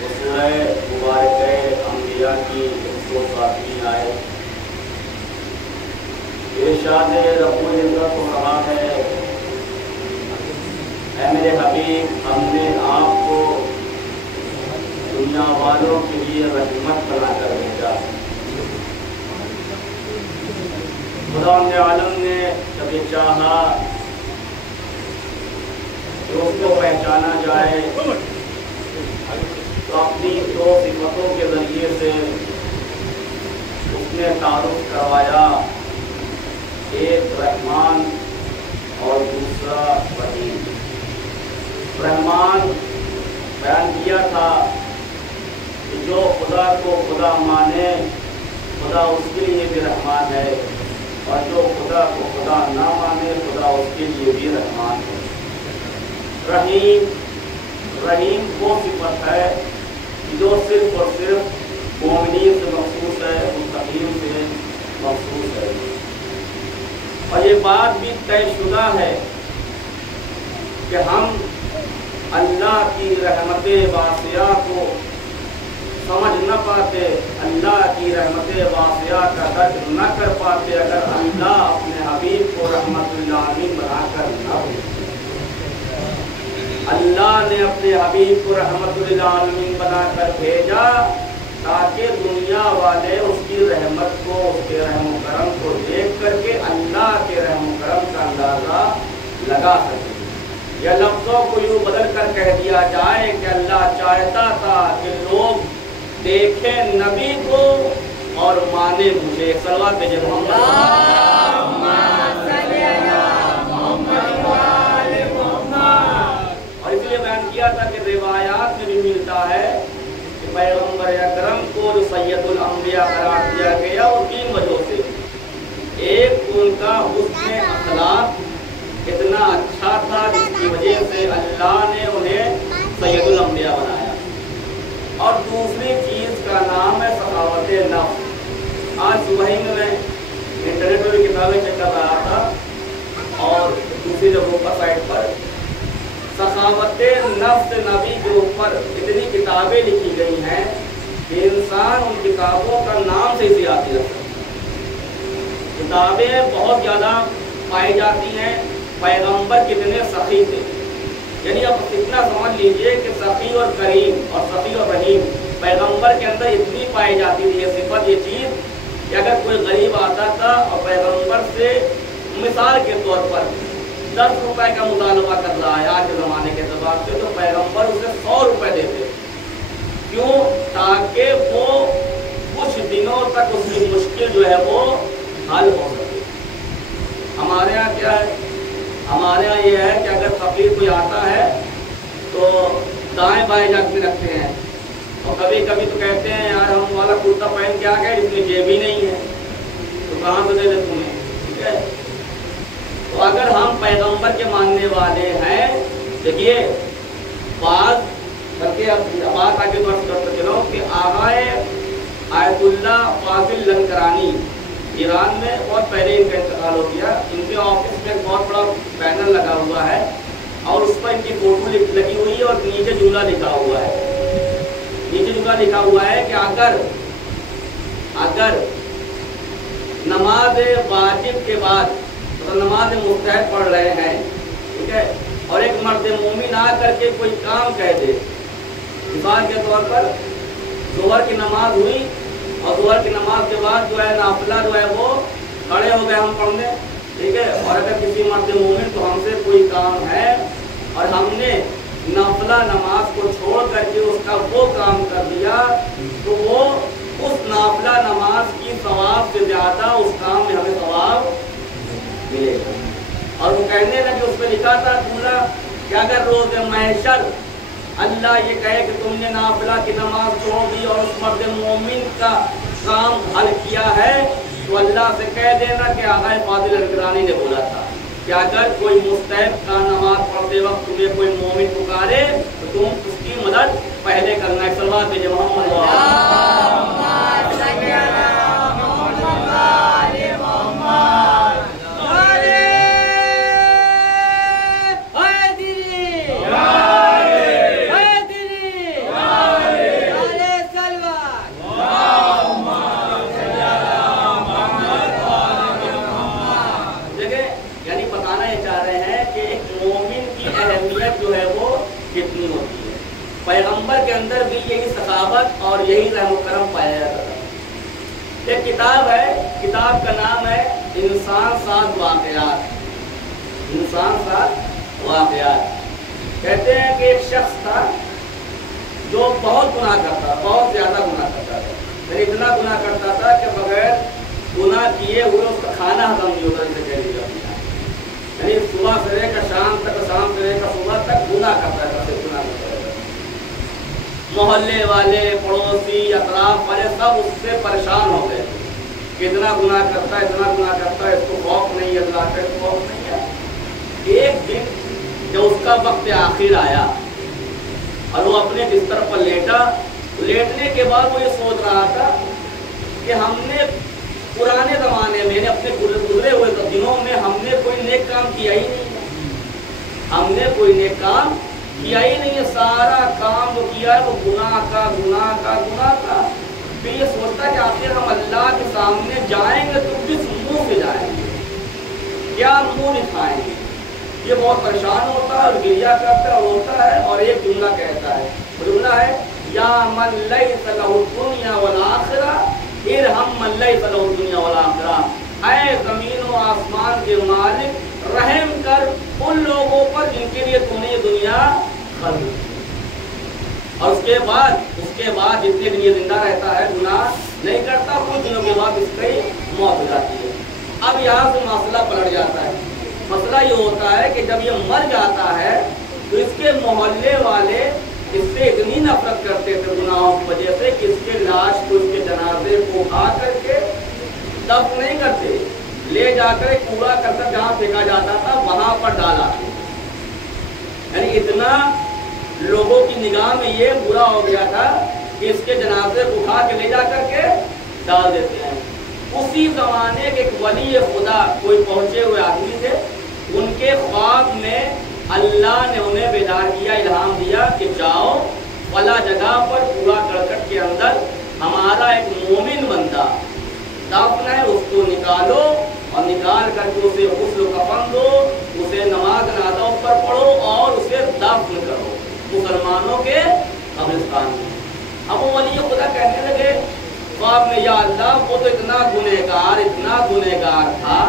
वो सूरह मुबारक अंबिया की 107वीं आयत। इरशाद रब्बुल इज़्ज़त हो रहा है, ऐ मेरे हबीब, हमने आपको दुनिया वालों के लिए रहमत बनाकर भेजा। खुदा आलम ने जब ये चाहा कि उसको पहचाना जाए तो अपनी दो सिफतों के ज़रिए से उसने तारुफ करवाया, एक रहमान और दूसरा रहीम। रहमान बयान किया था कि जो खुदा को खुदा माने, खुदा उसके लिए भी रहमान है, और जो खुदा को खुदा ना माने, खुदा उसके लिए भी रहमान है। रहीम, रहीम वो सिफत है कि जो सिर्फ और सिर्फ मोमिनीन से मखसूस है, मुत्तकीन से मखसूस है। और ये बात भी तयशुदा है कि हम अल्लाह की रहमत वासिया को समझ न पाते, अल्लाह की रहमत वासिया का दर्द न कर पाते अगर अल्लाह अपने हबीब को रहमतुल आलमीन बनाकर न भेजे। अल्लाह ने अपने हबीब को रहमतुल आलमीन बनाकर भेजा ताकि दुनिया वाले उसकी रहमत को, उसके रहम करम को देख करके अल्लाह के रहम करम का अंदाज़ा लगा सके। या लफ्ज़ों को यूँ बदल कर कह दिया जाए कि अल्लाह चाहता था कि लोग देखें नबी को और माने मुझे। सल्लल्लाहु अलैहि वसल्लम। और इसलिए बयान किया था कि रिवायात में भी मिलता है कि पैगम्बर अकरम को जो सैयदुल अंबिया करार दिया गया वो 3 वजहों से। एक, उनका हुस्न अखलाक कितना अच्छा था जिसकी वजह से अल्लाह ने उन्हें सैयदुल अंबिया बनाया। और दूसरी चीज़ का नाम है सखावत नफ्स। आज सुबह में मैं इंटरनेट पर भी किताबें चेक कर रहा था और दूसरी जगहों पर साइट पर सखावत नफ्स नबी के ऊपर इतनी किताबें लिखी गई हैं कि इंसान उन किताबों का नाम से ही याद नहीं रखता। किताबें बहुत ज़्यादा पाई जाती हैं, पैगंबर कितने सखी थे। यानी आप इतना समझ लीजिए कि सखी और करीम और सखी और रहीम पैगंबर के अंदर इतनी पाई जाती थी ये सिफत, ये चीज़ कि अगर कोई गरीब आता था और पैगंबर से मिसाल के तौर पर 10 रुपए का मुतालबा कर रहा है आज के ज़माने के अतबार से, तो पैगंबर उसे 100 रुपए देते। क्यों? ताकि वो कुछ दिनों तक उसकी मुश्किल जो है वो हल हो सके। हमारे यहाँ क्या है? हमारे यहाँ ये है कि अगर फकीर कोई आता है तो दाएं बाएं जाके रखते हैं, और कभी कभी तो कहते हैं यार हम वाला कुर्ता पहन के आ गए जिसमें जेब ही नहीं है, तो कहाँ से दे दे तुम्हें? ठीक है। तो अगर हम पैगंबर के मानने वाले हैं, देखिए बात करके बात आगे बढ़ करते चलो कि आगाए आयतुल्ला फाजिल लंकरानी ईरान में बहुत पहले इनका इंतकाल हो गया। इनके ऑफिस में एक बहुत बड़ा बैनर लगा हुआ है और उस पर इनकी फोटो लगी हुई है और नीचे जुमला लिखा हुआ है। नीचे जुमला लिखा हुआ है कि अगर नमाज वाजिब के बाद तो नमाज मुस्तहब पढ़ रहे हैं, ठीक है, और एक मर्द मोमिन आ करके कोई काम कह दे, मिसाल के तौर पर ज़ोहर की नमाज हुई और ज़ोहर की नमाज के बाद जो है नाफिला जो है वो खड़े हो गए हम पढ़ने, ठीक है, और अगर किसी मर्द मोमिन को हमसे कोई काम है और हमने नाफिला नमाज को छोड़ करके उसका वो काम कर दिया, तो वो उस नाफिला नमाज की सवाब से ज़्यादा उस काम में हमें सवाब मिलेगा। और वो कहने लगे, उस पर लिखा था पूरा कि अगर रोज़ महशर अल्लाह ये कहे कि तुमने नाफिला की नमाज छोड़ दी और उस मर्द मोमिन का काम हल किया है, तो अल्लाह से कह देना कि आगा फाजिल लंकरानी ने बोला था कि अगर कोई मुस्तहब का नमाज पढ़ते वक्त तुम्हें कोई मोमिन पुकारे तो तुम उसकी मदद पहले करना है। सल्लल्लाहु अलैहि वसल्लम। اندر بھی یہی سخاوت اور یہی رحم و کرم پایا جاتا تھا۔ ایک کتاب ہے، کتاب کا نام ہے انسان ساتھ واقعات۔ انسان ساتھ واقعات۔ کہتے ہیں کہ ایک شخص تھا جو بہت گناہ کرتا، بہت زیادہ گناہ کرتا تھا، یعنی اتنا گناہ کرتا تھا کہ بغیر گناہ کیے ہوئے اس کا کھانا ہضم نہیں ہوتا، جسے کہہ دیا، یعنی صبح سے لے کر شام تک، شام سے لے کر صبح تک گناہ کرتا ہے، صرف گناہ کرتا ہے۔ محلے والے، پڑوسی، اطراف والے سب اس سے پریشان ہو گئے کہ اتنا گناہ کرتا ہے، اتنا گناہ کرتا ہے، اس کو خوف نہیں ہے، اللہ کا خوف نہیں ہے۔ ایک دن جب اس کا وقت آخر آیا اور وہ اپنے بستر پر لیٹا، لیٹنے کے بعد وہ یہ سوچ رہا تھا کہ ہم نے پرانے زمانے میں، اپنے گزرے ہوئے دنوں میں ہم نے کوئی نیک کام کیا ہی نہیں ہے، ہم نے کوئی نیک کام کیا ہی نہیں ہے، سارا کام وہ کیا ہے وہ گناہ کا گناہ کا گناہ کا۔ پھر یہ سوچتا کہ آخر ہم اللہ کے سامنے جائیں گے تو کس منہ سے جائیں گے، کیا منہ دکھائیں گے؟ یہ بہت پریشان ہوتا ہے اور گریا کرتا ہے اور روتا ہے اور ایک جملہ کہتا ہے، وہ جملہ ہے یا من لیس لہ الدنیا والآخرہ ارحم من لیس لہ الدنیا والآخرہ، اے زمین و آسمان کے مالک رحم کر ان لوگوں پر جن کے لیے تو نے یہ دنیا خلق کی۔ اور اس کے بعد جتنے دن یہ زندہ رہتا ہے گناہ نہیں کرتا، کچھ دنوں کے بعد اس کی موت ہو جاتی ہے۔ اب یہاں سے مسئلہ پلٹ جاتا ہے۔ مسئلہ یہ ہوتا ہے کہ جب یہ مر جاتا ہے تو اس کے محلے والے اس سے اتنی نفرت کرتے تھے گناہوں کی وجہ سے کہ اس کے لاش کو، اس کے جنازے کو اٹھا کر کے دفن نہیں کرتے، لے جا کر ایک کوڑا کرکٹ جہاں پھینکا جاتا تھا وہاں پر ڈالا، یعنی اتنا لوگوں کی نگاہ میں یہ برا ہو گیا تھا کہ اس کے جنازے کو اٹھا کے لے جا کر کے ڈال دیتے ہیں۔ اسی زمانے کے ایک ولی خدا کوئی پہنچے ہوئے آدمی تھے، ان کے خواب میں اللہ نے انہیں بیدار کیا، الہام دیا کہ جاؤ فلاں جگہ پر کوڑا کرکٹ کے اندر ہمارا ایک مومن بندہ دفن ہے، اس کو نکالو اور نکال کر کے اسے غسل و کفن دو، اسے نماز جنازہ پر پڑھو اور اسے دفن کرو مسلمانوں کے قبرستان میں۔ اب وہ ولی خدا کہنے لگے خواب میں، یا اللہ وہ تو اتنا گنہگار تھا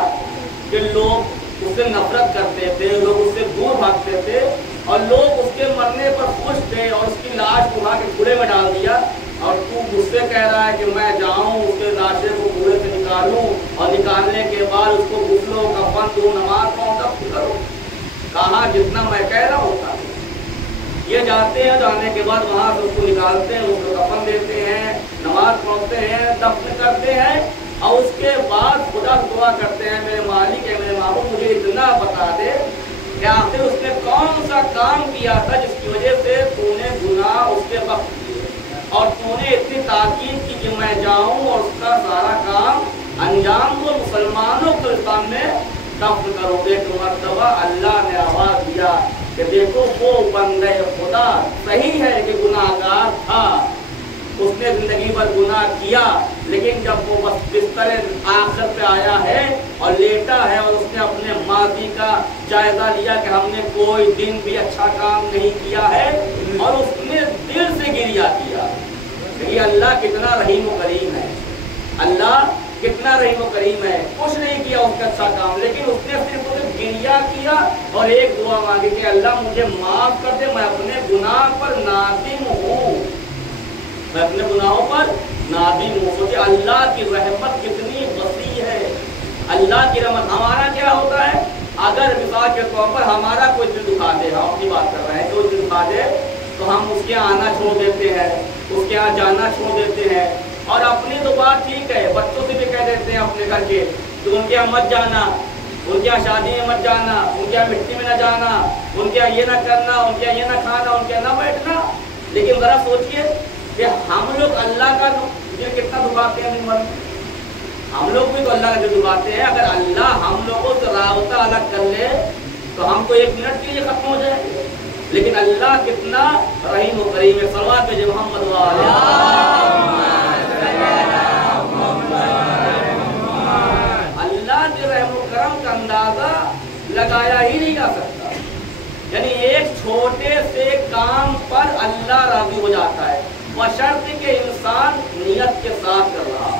کہ لوگ اس سے نفرت کرتے تھے، لوگ اس سے دور بھاگتے تھے اور لوگ اس کے مرنے پر خوش تھے اور اس کی لاش کو اٹھا کے کوڑے میں ڈال دیا، اور تو مجھ سے کہہ رہا ہے کہ میں جاؤں اس کے لاشے کو کوڑے سے نکالوں اور نکالنے کے بعد اس کو غسل و کفن دوں، نماز پڑھوں، دفن کروں۔ کہا جتنا میں کہہ رہا ہوں ہوتا ہے۔ یہ جاتے ہیں، جانے کے بعد وہاں سے اس کو نکالتے ہیں، اس کو کفن دیتے ہیں، نماز پڑھتے ہیں، دفن کرتے ہیں، اور اس کے بعد خدا سے دعا کرتے ہیں میرے مالک ہے، میرے معبود مجھے اتنا بتا دے کہ آخر اس نے کون سا کام کیا تھا جس کی وجہ سے تو نے گناہ اس کے وقت کیے اور تو نے اتنی تاکید کی کہ میں جاؤں اور اس کا سارا کام انجام دو، مسلمانوں کے سامنے دفن کرو۔ ایک مرتبہ اللہ نے آواز دیا کہ دیکھو وہ بندے خدا صحیح ہے کہ گناہگار تھا، اس نے زندگی بھر گناہ کیا، لیکن جب وہ بستر آخر پہ آیا ہے اور لیٹا ہے اور اس نے اپنے ماضی کا جائزہ لیا کہ ہم نے کوئی دن بھی اچھا کام نہیں کیا ہے اور اس نے دل سے گریہ کیا کہ اللہ کتنا رحیم و کریم ہے، اللہ کتنا رحیم و کریم ہے، کچھ نہیں کیا اس کا اچھا کام، لیکن اس نے صرف گریہ کیا اور ایک دعا مانگی کہ اللہ مجھے معاف کر دے، میں اپنے گناہ پر نادم ہوں، میں اپنے گناہوں پر نادم ہوں۔ سوچے اللہ کی رحمت کتنی وسیع ہے، اللہ کی رحمت۔ ہمارا کیا ہوتا ہے، اگر مثال کے طور پر ہمارا کوئی دل دکھا دے، ہم اپنی بات کر رہے ہیں، کوئی دل دکھا دے تو ہم اس کے آنا چھوڑ دیتے ہیں، اس کے یہاں جانا چھوڑ دیتے ہیں، اور اپنی تو بات ٹھیک ہے، بچوں سے بھی کہہ دیتے ہیں اپنے گھر کے تو ان کے یہاں مت جانا، ان کے یہاں شادی میں مت جانا، ان کے یہاں مٹی میں نہ جانا، ان کے یہاں یہ نہ کرنا، ان کے یہاں یہ نہ کھانا، ان کے یہاں نہ بیٹھنا۔ لیکن ذرا سوچئے کہ ہم لوگ اللہ کا دل کتنا دکھاتے ہیں، ہم لوگ بھی تو اللہ کا دل دکھاتے ہیں۔ اگر اللہ ہم لوگوں سے رابطہ الگ کر لے تو ہم کو ایک منٹ کے لیے ختم ہو جائیں گے، لیکن اللہ کتنا رحیم و کریم ہے۔ صلوات بھیجے محمد اللہ کے رحم و کرم کا اندازہ لگایا ہی نہیں جا سکتا، یعنی ایک چھوٹے سے کام پر اللہ راضی ہو جاتا ہے۔ बशर्ते कि इंसान नियत के साथ कर रहा हो,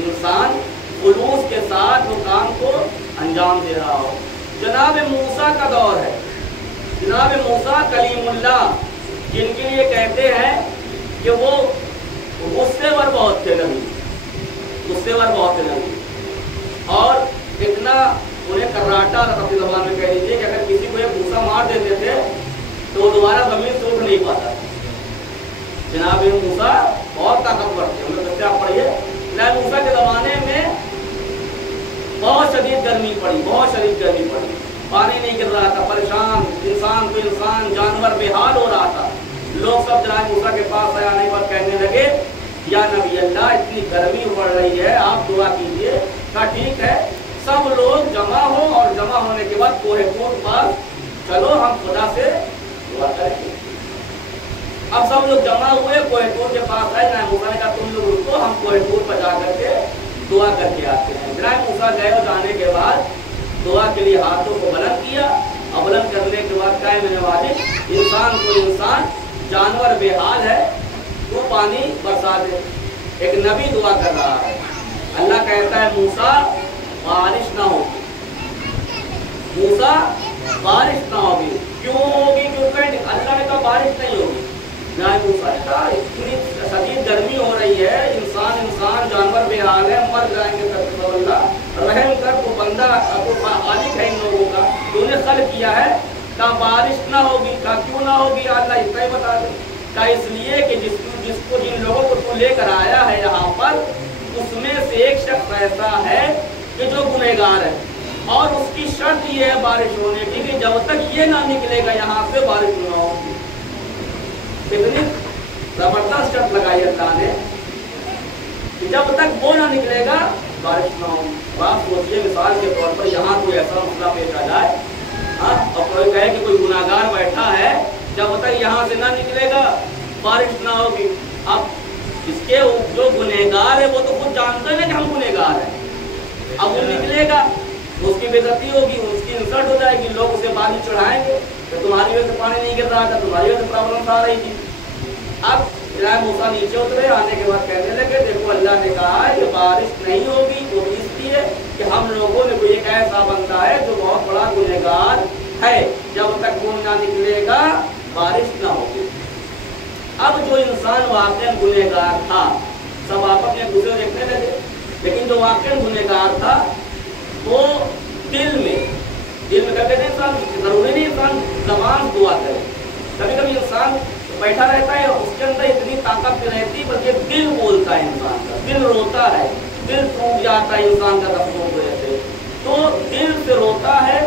इंसान खुलूस के साथ वो काम को अंजाम दे रहा हो। जनाब मूसा का दौर है, जनाब मूसा कलीमुल्लाह, जिनके लिए कहते हैं कि वो गुस्सेवर बहुत थे नबी, गुस्सेवर बहुत थे नबी, और इतना उन्हें कर्राटा अपनी ज़बान में कह लीजिए कि अगर किसी को एक घूसा मार देते थे तो वो दोबारा ज़मीन से उठ नहीं पाता। जनाब मूसा बहुत ताकतवर थे, उन्हें कहते आप पढ़िए, जनाब मूसा के ज़माने में बहुत शदीद गर्मी पड़ी, बहुत शदीद गर्मी पड़ी, पानी नहीं गिर रहा था, परेशान इंसान तो इंसान, जानवर बेहाल हो रहा था। लोग सब जनाब मूसा के पास आने पर कहने लगे, या नबी अल्लाह इतनी गर्मी बढ़ रही है, आप दुआ कीजिए। कहा ठीक है, सब लोग जमा हो और जमा होने के बाद कोहे तूर पास चलो हम खुदा से दुआ करेंगे। अब सब लोग जमा हुए, कोहे तूर के पास आए। जनाब मूसा ने कहा तुम लोग रुको, हम कोहे तूर पर जा करके दुआ करके आते हैं। जनाब मूसा गए और जाने के बाद दुआ के लिए हाथों को बुलंद किया, और बुलंद करने के बाद कहे मेरे वालिद, इंसान को इंसान, जानवर बेहाल है, तू पानी बरसा दे। एक नबी दुआ कर रहा है, अल्लाह कहता है मूसा बारिश ना होगी, मूसा बारिश ना होगी। क्यों होगी? क्योंकि अल्लाह ने कहा बारिश नहीं होगी। ना मूसा ने कहा इतनी शदीद गर्मी हो रही है, इंसान इंसान, जानवर बेहाल है, मर जाएंगे, रहम कर, तो बंदा तो खालिक है इन लोगों का, तूने खल किया है। कहा बारिश ना होगी। कहा क्यों ना होगी अल्लाह, इतना ही बता दे। कहा इसलिए कि जिसको जिन लोगों को तू लेकर आया है यहाँ पर, उसमें से एक शख्स ऐसा है कि जो गुनहगार है, और उसकी शर्त ये है बारिश होने की कि जब तक ये ना निकलेगा यहाँ से बारिश ना होगी। कितनी जबरदस्त शर्त लगाई अल्लाह ने कि जब तक वो ना निकलेगा बारिश ना होगी। बात सोचिए, मिसाल के तौर पर यहाँ कोई ऐसा मसला पेश आ जाए, और कोई कहे कि कोई गुनाहगार बैठा है, जब तक यहाँ से ना निकलेगा बारिश ना होगी। अब इसके जो गुनहगार है वो तो खुद जानते हैं ना कि हम गुनहगार हैं, अब वो निकलेगा उसकी बेइज्जती होगी, उसकी इंसल्ट हो जाएगी, लोग उसे बारिश चढ़ाएंगे कि तुम्हारी वजह से पानी नहीं गिर रहा था, तुम्हारी वजह से प्रॉब्लम आ रही थी। अब जनाब मूसा नीचे उतरे, आने के बाद कहने लगे देखो अल्लाह ने कहा है कि बारिश नहीं होगी, वो भी इसलिए कि हम लोगों ने कोई एक ऐसा बंदा है जो बहुत बड़ा गुनहगार है, जब तक वो ना निकलेगा बारिश ना होगी। अब जो इंसान वाकई गुनहगार था, सब आपस में दूसरे देखने लगे, लेकिन जो वाकई गुनहगार था वो दिल में कहते हैं इंसान, जरूरी नहीं इंसान ज़बान दुआ करे, कभी कभी इंसान बैठा रहता है उसके अंदर इतनी ताकत रहती, बल्कि दिल बोलता है इंसान का, दिल रोता है, दिल टूट जाता है इंसान का दफनों की वजह से, तो दिल से रोता है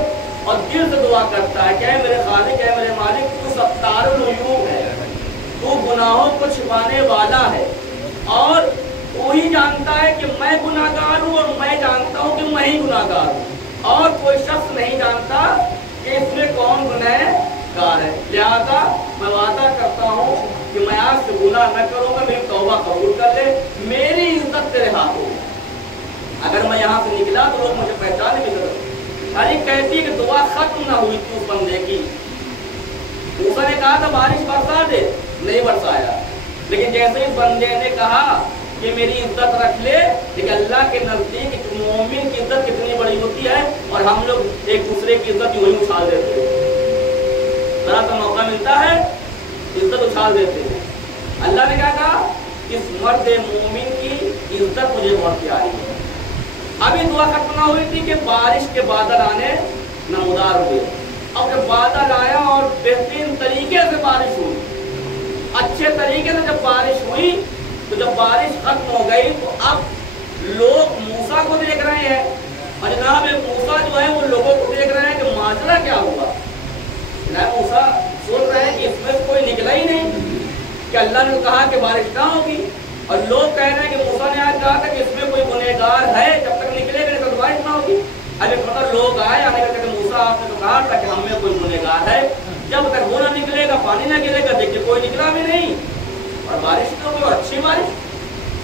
और दिल से दुआ करता है, क्या मेरे खालिक है, मेरे मालिक, तू सत्तारुल उयूब है, तू गुनाहों को छिपाने वाला है, और वो ही जानता है कि मैं गुनाहगार हूँ, और मैं जानता हूँ कि मैं ही गुनाहगार हूँ, और कोई शख्स नहीं जानता कि इसमें कौन गुनहगार है। लिहाजा मैं वादा करता हूँ कि मैं आज से गुनाह न करूँगा, मेरी तौबा कबूल कर ले, मेरी इज्जत तेरे हाथों में। अगर मैं यहाँ से निकला तो लोग मुझे पहचाने भी करेंगे। अरे कहती है कि दुआ खत्म ना हुई थी उस बंदे की, मूसा ने कहा था बारिश बरसा दे, नहीं बरसाया, लेकिन जैसे इस बंदे ने कहा कि मेरी इज्जत रख ले, लेकिन अल्लाह के नज़दीक मोमिन की इज्जत कितनी बड़ी होती है, और हम लोग एक दूसरे की इज्जत यूं ही उछाल देते हैं, जरा सा मौका मिलता है इज्जत उछाल देते हैं। अल्लाह ने क्या कहा, इस मर्द मोमिन की इज्जत मुझे बहुत प्यारी है। अभी दुआ खत्म ना हुई थी कि बारिश के बादल आने नमूदार हुए, अब जब बादल आया और बेहतरीन तरीके से बारिश हुई, अच्छे तरीके से जब बारिश हुई, तो जब बारिश खत्म हो गई तो अब लोग मूसा को देख रहे हैं, और जनाब मूसा जो है वो लोगों को देख रहे हैं कि माजरा क्या हुआ। जनाब मूसा सोच रहे हैं कि इसमें कोई निकला ही नहीं, कि अल्लाह ने कहा कि बारिश ना होगी, और लोग कह रहे हैं कि मूसा ने आज कहा था कि इसमें कोई गुनहगार है, जब तक निकलेगा नहीं तो बारिश ना होगी। अरे मतलब लोग आए आने का कहते मूसा आपने तो कहा था कि हमें कोई गुनहगार है, जब तक वो ना निकलेगा पानी ना गिरेगा, देखिए कोई निकला भी नहीं, और बारिश तो कोई अच्छी बारिश।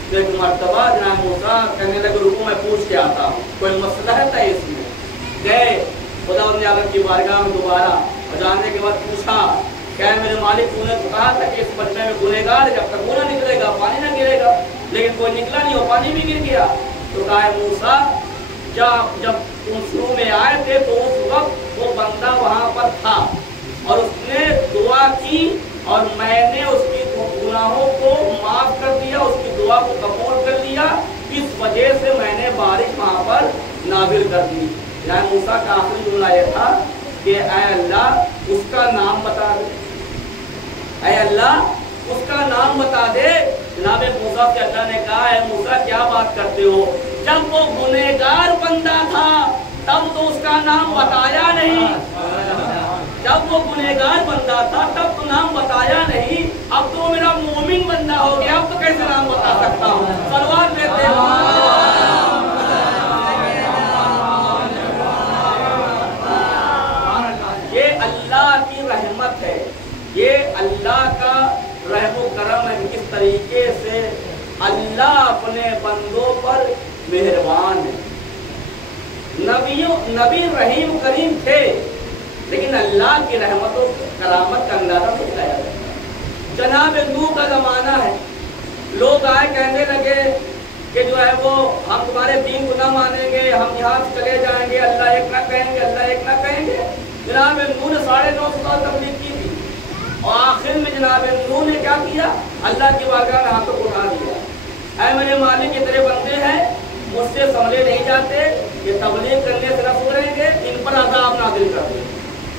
तो एक मरतबा जनाब मूसा कहने लगे रुको मैं पूछ के आता हूँ, कोई मसलहत है इसमें। गए खुदा आलम की बारगाह में दोबारा, और जानने के बाद पूछा क्या है मेरे मालिक, तूने तो कहा था कि इस मजमे में गुनहगार जब तक वो ना निकलेगा पानी ना गिरेगा, लेकिन कोई निकला नहीं, वो पानी भी गिर गया। तो कहा है मूसा, जब तुम शुरू में आए थे तो उस वक्त वो बंदा वहाँ पर था और उसने दुआ की और मैंने उसकी गुनाहों को माफ कर दिया, उसकी दुआ को कबूल कर लिया, इस वजह से मैंने बारिश वहाँ पर नाज़िल कर दी। यानी मूसा का आखिरी जुमला यह था कि ऐ अल्लाह उसका नाम बता दे, ऐ अल्लाह उसका नाम बता दे। जनाब मूसा से अल्लाह ने कहा है मूसा क्या बात करते हो, जब वो गुनहगार बंदा था तब तो उसका नाम बताया नहीं, जब वो गुनहगार बंदा था तब तो नाम बताया नहीं, अब तो मेरा मोमिन बंदा हो गया, अब तो कैसे नाम बता सकता हूँ। सलवात लेते ये अल्लाह की रहमत है, ये अल्लाह का रहम करम है, किस तरीके से अल्लाह अपने बंदों पर मेहरबान है। नबी रहीम करीम थे, लेकिन अल्लाह की रहमत और करामत का अंदाजा नहीं लगाया जाता। जनाब नूह का ज़माना है, लोग आए कहने लगे कि जो है वो हम तुम्हारे दीन को ना मानेंगे, हम यहाँ से चले जाएंगे, अल्लाह एक ना कहेंगे, अल्लाह एक ना कहेंगे। जनाब नूह ने 9.5 साल तबलीग की थी और आखिर में जनाब नूह ने क्या किया, अल्लाह की बारगाह में हाथों को उठा दिया, ऐ मेरे मालिक ये तेरे बंदे हैं, मुझसे संभले नहीं जाते, ये तबलीग करने से न सुधरेंगे, इन पर अज़ाब नाज़िल कर दे।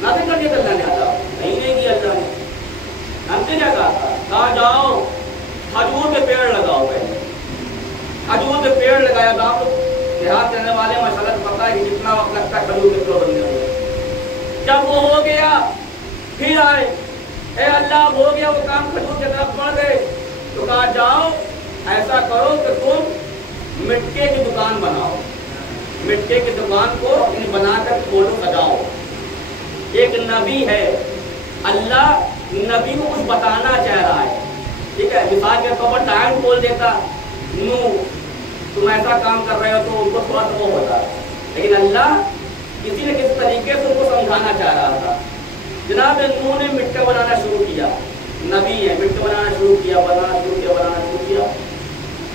नाज़िल कर दिया अल्लाह ने अज़ाब, नहीं किया अल्लाह ने। हमने क्या कहा जाओ खजूर के पेड़ लगाओ, पहले खजूर के पेड़ लगाया। गाँव देहात रहने वाले माशाअल्लाह पता है कि कितना वक्त लगता है खजूर के पेड़ बनने में। जब वो हो गया फिर आए, ए अल्लाह हो गया वो काम, खजूर की तरफ बढ़ गए, तो कहा जाओ ऐसा करो कि तुम मिट्टी की दुकान बनाओ, मिट्टी की दुकान को बनाकर खोलो, सजाओ। एक नबी है, अल्लाह नबी को कुछ बताना चाह रहा है, ठीक है, मिसाल के तौर पर डायन बोल देता नूह तुम ऐसा काम कर रहे हो, तो उनको थोड़ा सा वो होता, लेकिन अल्लाह किसी न किसी तरीके से उनको समझाना चाह रहा था। जनाब नूह ने मिट्टी बनाना शुरू किया, नबी है, मिट्टी बनाना शुरू किया, बनाना शुरू किया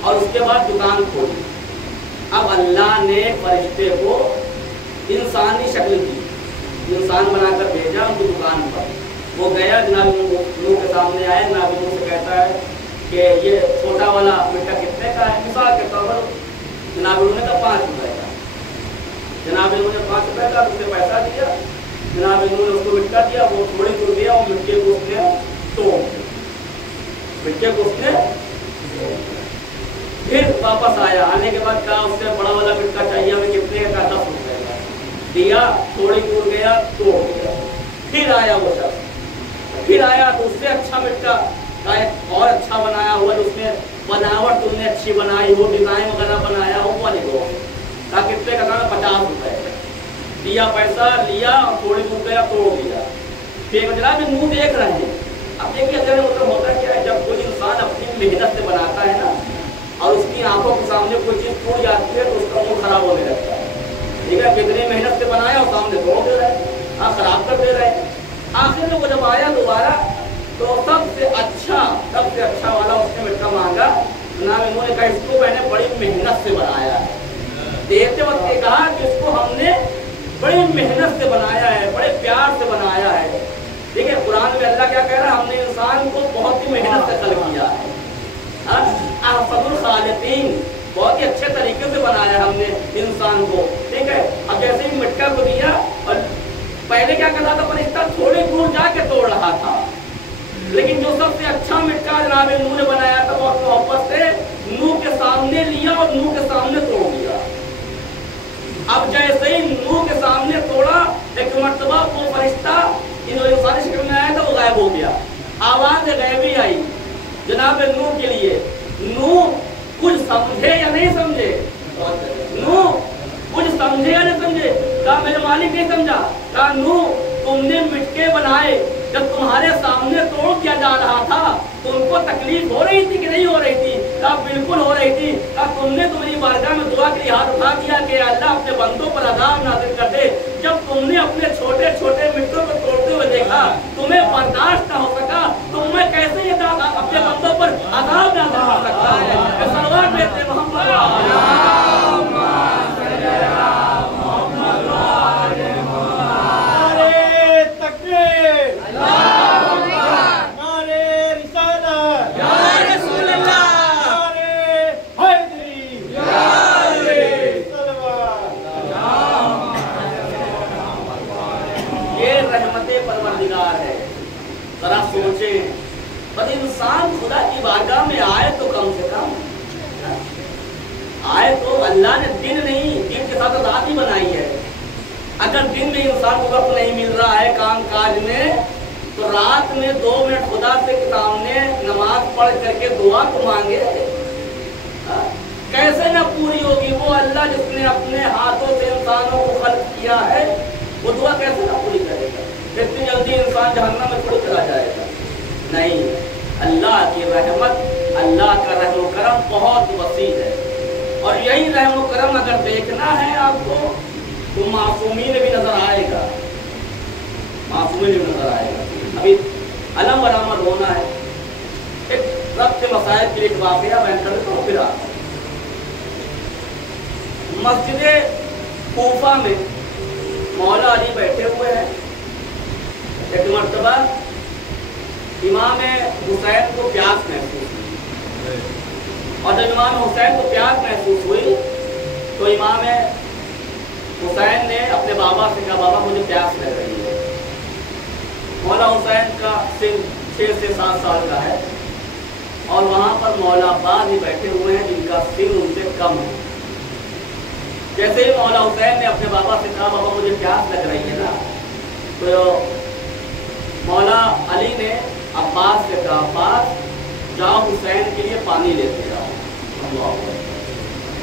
और उसके बाद दुकान खोली। अब अल्लाह ने फरिश्ते को इंसानी शक्ल दी, इंसान बनाकर भेजा उनकी दुकान पर। वो गया, जनाब नूह के सामने आया, जनाब नूह से कहता है कि ये छोटा वाला मिट्टा कितने का है, मिसाल के तौर पर जनाब नूह ने कहा 5 रुपए का। जनाब नूह ने 5 रुपए का उसने पैसा दिया, जनाब नूह ने उसको मिट्टा दिया, वो थोड़ी दूर गया और मिट्टी को उसने तोड़, मिट्टी को उसने फिर वापस आया। आने के बाद कहा उससे बड़ा वाला मिट्टा चाहिए, हमें कितने का, 10 रुपए का दिया, थोड़ी दूर गया तोड़ दिया। फिर आया वो शख्स, फिर आया तो उससे अच्छा मिट्टा का एक और अच्छा बनाया हुआ, उसने बनावट तुमने अच्छी बनाई हो, डिजाइन वगैरह बनाया हो, वाले को कहा कितने का, 50 रुपए दिया, पैसा लिया और थोड़ी दूर गया तोड़ दिया। फिर जनाब नूह देख रहे हैं। अब देखिए अगर मतलब होता क्या है, जब कोई इंसान अपनी मेहनत से बनाता है ना और उसकी आंखों के सामने कोई चीज़ टूट जाती है तो उसका मूड खराब होने लगता है, ठीक है, कितनी मेहनत से बनाया और सामने तोड़ दे रहे हैं, हाँ खराब कर दे रहे हैं। आखिर में वो जब आया दोबारा तो सबसे अच्छा वाला उसने मिट्टा मांगा। जनाब इन्होंने कहा इसको मैंने बड़ी मेहनत से बनाया है, देते वक्त कहा कि इसको हमने बड़ी मेहनत से बनाया है, बड़े प्यार से बनाया है। देखिए कुरान में अल्लाह क्या कह रहा है, हमने इंसान को बहुत ही मेहनत से खल्क किया है, अहसनुल खालिकीन, बहुत ही अच्छे तरीके से बनाया है हमने इंसान को, ठीक है। अब जैसे ही मिट्टा को दिया और पहले क्या कर रहा था फरिश्ता, थोड़ी दूर जाके तोड़ रहा था, लेकिन जो सबसे अच्छा मिट्टा जनाब नूह ने बनाया था वो मोहब्बत से नूह के सामने लिया और नूह के सामने तोड़ दिया। अब जैसे ही नूह के सामने तोड़ा, एक मर्तबा वो फरिश्ता इंसानी शक्ल में आया था, वो गायब हो गया। आवाज गैबी आई जनाब नूह के लिए। नूह कुछ समझे या नहीं समझे, नूह कुछ समझे या नहीं समझे, कहा मेरे मालिक नहीं समझा। कहा नूह तुमने मिट्टे बनाए, जब तुम्हारे सामने तोड़ दिया जा रहा था तो उनको तकलीफ हो रही थी कि नहीं हो रही थी? कहा बिल्कुल हो रही थी। कहा तुमने तुम्हारी बारगाह में दुआ के लिए हाथ उठा दिया कि अल्लाह अपने बंदों पर अज़ाब नाज़िल कर दे। जब तुमने अपने छोटे छोटे मित्रों को तोड़ते हुए देखा, तुम्हें बर्दाश्त न हो सका, तो मैं कैसे ये अपने बंदों पर अज़ाब नाज़िल कर सकता है। सलवात देते मोहम्मद है। जरा सोचें, पर इंसान खुदा की बारगाह में आए तो कम से कम आए तो अल्लाह ने दिन नहीं, दिन के साथ रात ही बनाई है। अगर दिन में इंसान को वक्त नहीं मिल रहा है काम काज में, तो रात में 2 मिनट खुदा से सामने नमाज पढ़ करके दुआ तो मांगे। कैसे ना पूरी होगी वो अल्लाह जिसने अपने हाथों से इंसानों को खल्क किया है, वो दुआ कैसे ना पूरी करेगा। इतनी जल्दी इंसान जहन्नम में थोड़ी चला जाएगा, नहीं। अल्लाह की रहमत, अल्लाह का रहम करम बहुत वसी है, और यही रहम करम अगर देखना है आपको तो मासूमीन भी नजर आएगा, मासूमीन भी नजर आएगा। अभी अलम बरामद होना है। एक रब के मसाइल के लिए एक वाक़या बयान कर देता हूँ। फिर मस्जिद कूफा में मौला अली बैठे हुए हैं। एक मर्तबा इमाम हुसैन को प्यास महसूस हुई, और जब इमाम हुसैन को प्यास महसूस हुई तो इमाम हुसैन ने अपने बाबा से कहा, बाबा मुझे प्यास लग रही है। मौला हुसैन का सिन 6 से 7 साल का है, और वहाँ पर मौला अब्बास भी बैठे हुए हैं जिनका सिन उनसे कम है। जैसे ही मौला हुसैन ने अपने बाबा से कहा, बाबा मुझे प्यास लग रही है ना, तो मौला अली ने अब्बास से कहा, अब्बास जाओ हुसैन के लिए पानी लेते जाओ।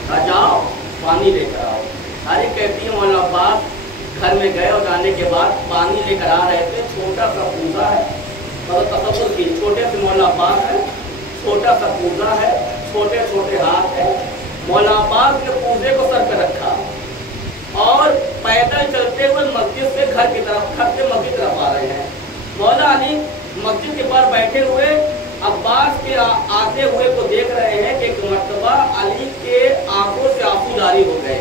कहा जाओ पानी लेकर आओ। अरे कहती है मौला अब्बास घर में गए, और जाने के बाद पानी लेकर आ रहे थे। छोटा सा पूजा है, मतलब तसव्वुर की, छोटे से मौला अब्बास है, छोटा सा पूजा है, छोटे छोटे हाथ है। मौला अब्बास ने पूजे को सर पर रखा और पैदल चलते हुए मस्जिद से घर की तरफ, घर से मस्जिद तरफ आ रहे हैं। मौला अली मस्जिद के पास बैठे हुए अब्बास के आते हुए को देख रहे हैं कि एक मर्तबा अली के आंखों से आंसू जारी हो गए।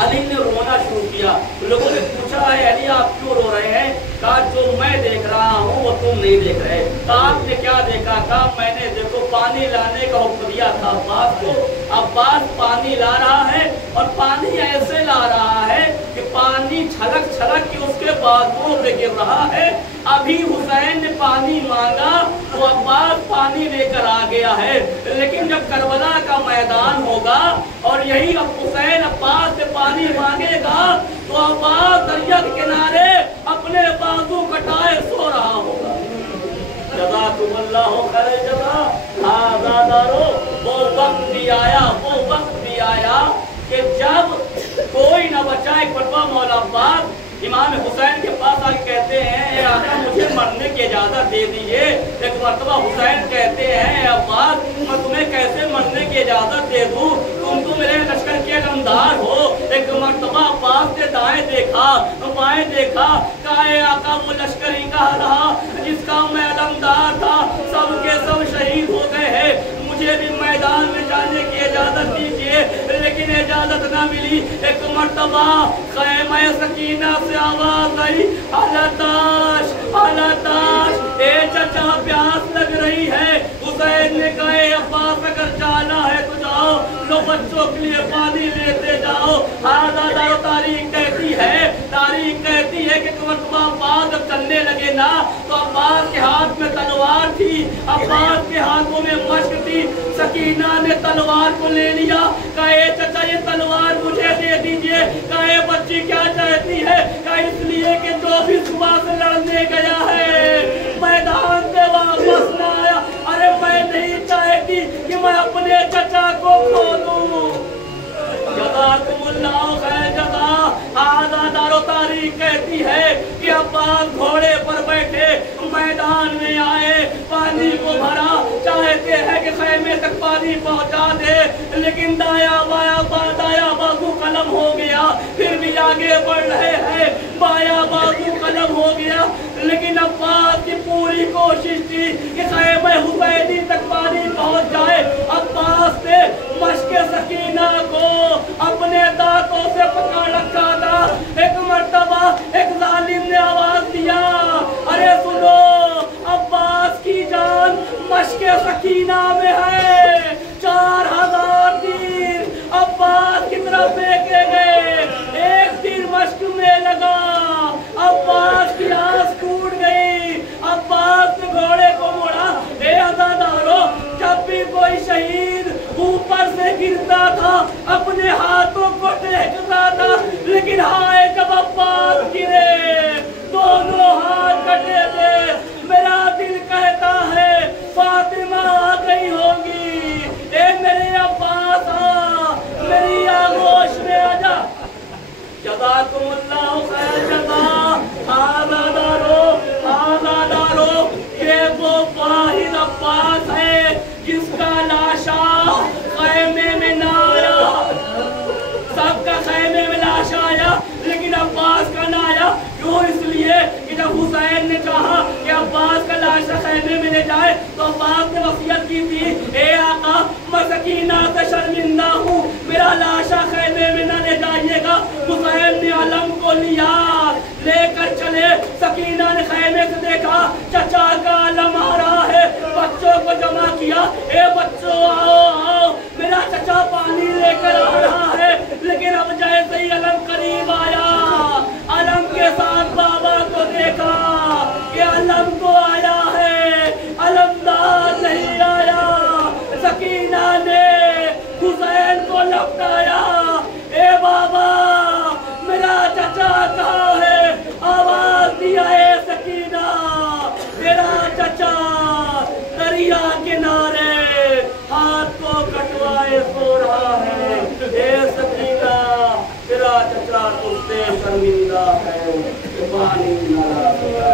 अली ने रोना शुरू किया। लोगों ने पूछा, है अली आप क्यों रो रहे हैं? कहा जो मैं देख रहा हूँ वो तुम नहीं देख रहे। कहा आपने क्या देखा? कहा मैंने देखो पानी लाने का हुक्म दिया था अब्बास को। अब्बास पानी ला रहा है, और पानी ऐसे ला रहा है कि पानी छलक छलक के उसके बाजुओं पे गिर रहा है। अभी हुसैन ने पानी मांगा तो अब्बास पानी लेकर आ गया है, लेकिन जब करबला का मैदान होगा और यही अब हुसैन अब्बास से पानी मांगेगा तो अब्बास दरिया के किनारे अपने बाजू कटाए सो रहा होगा। जज़ाकुमुल्लाहु खैर जज़ा। आज़ादारो, वो वक्त भी आया, वो वक्त भी आया कि जब कोई न बचा। एक मरतबा मौला अब्बास इमाम हुसैन के पास आके कहते हैं, ए आका मुझे मरने की इजाज़त दे दीजिए। एक मरतबा हुसैन कहते हैं, अब्बास मैं तुम्हें कैसे मरने की इजाज़त दे दूँ, तुम तो मेरे लश्कर के अलमदार हो। एक मरतबा अब्बास ने दाएं देखा, बाएं देखा, कहा ए आका वो लश्कर ही कहा रहा जिसका मैं अलमदार था, सब के सब शहीद हो गए हैं। मुझे भी मैदान में जाने की इजाज़त दीजिए, लेकिन इजाज़त ना मिली। एक मरतबा ख़ैमा सकीना से आवाज़ आई, अलताश अलताश, ए चचा प्यास लग रही है। हुसैन ने कहा अब्बास अगर जाना है तो जाओ, लो बच्चों के लिए पानी लेते जाओ। आज़ादारो, तारीख कहती है कि मरतबा अब्बास जब चलने लगे ना तो अब्बास के हाथ में तलवार थी, अब्बास के हाथों में मश्क थी। सकीना ने तलवार को ले लिया, कहे चचा ये तलवार मुझे दे दीजिए। कहे बच्ची क्या चाहती है? कहा इसलिए कि जो भी सुबह से लड़ने गया है मैदान से वापस न आया। अरे मैं नहीं चाहती कि मैं अपने चचा को खो दूं। जज़ाकुमुल्लाहु खैर जज़ा। आज़ादारो, तारीख कहती है कि अब्बास घोड़े पर बैठे मैदान में आए, पानी को भरा, चाहते हैं कि खैमे तक पानी पानी पहुंचा दे, लेकिन दाया बाजू कलम हो गया, फिर भी आगे बढ़ रहे हैं, बाया बाजू कलम हो गया। लेकिन अब्बास की पूरी कोशिश थी कि ख़ैमे हुसैनी तक पानी पहुंच जाए। अब्बास ने मश्क सकीना को अपने दांतों से पकड़ रखा था। एक मर्तबा एक जालिम ने आवाज दिया, अरे सुनो, अब्बास की जान मश्क सकीना में है। 4000 तीर अब्बास की तरफ फेंके गए, एक तीर मश्क में लगा, अब्बास की आस टूट गई। अब्बास ने घोड़े को मोड़ा। ए अज़ादारों, जब भी कोई शहीद ऊपर से गिरता था अपने हाथों को टेकता था, लेकिन हाय जब अब्बास गिरे दोनों हाथ कटे थे। मेरा दिल कहता है फातिमा आ गई होगी। ए मेरे अब्बास आ, मेरी आगोश में आजा। जज़ाकुमुल्लाहु खैर जज़ा। आज़ादारों, ये वो वाहिद अब्बास है जिसका लाशा खैमे में ना आया। सबका खैमे में लाशा आया, लेकिन अब्बास का ना आया। क्यों? इसलिए कि जब हुसैन ने चाहा कि अब्बास का लाशा खैमे में ले जाए, तो अब्बास ने वसीयत की थी, ए आका, मैं सकीना से शर्मिंदा हूँ, मेरा लाशा खैमे में न ले जाइएगा। हुसैन ने अलम को लिया, लेकर चले। सकीना ने खैमे से देखा, चचा का अलम आ रहा है। बच्चों को जमा किया, ए बच्चों आओ आओ, मेरा चचा पानी लेकर आ रहा है। लेकिन अब जैसे ही अलम करीब आया, अलम के साथ बाबा को देखा कि अलम तो आया है, अलमदार नहीं आया। सकीना ने हुसैन को लपटाया, ए बाबा, मेरा चचा कहाँ है? आवाज दिया, ए सकीना, मेरा चचा दरिया किनारे हाथ को कटवाए सो रहा है। ए सकीना, तेरा चचा तुझसे शर्मिंदा है, पानी न ला सका।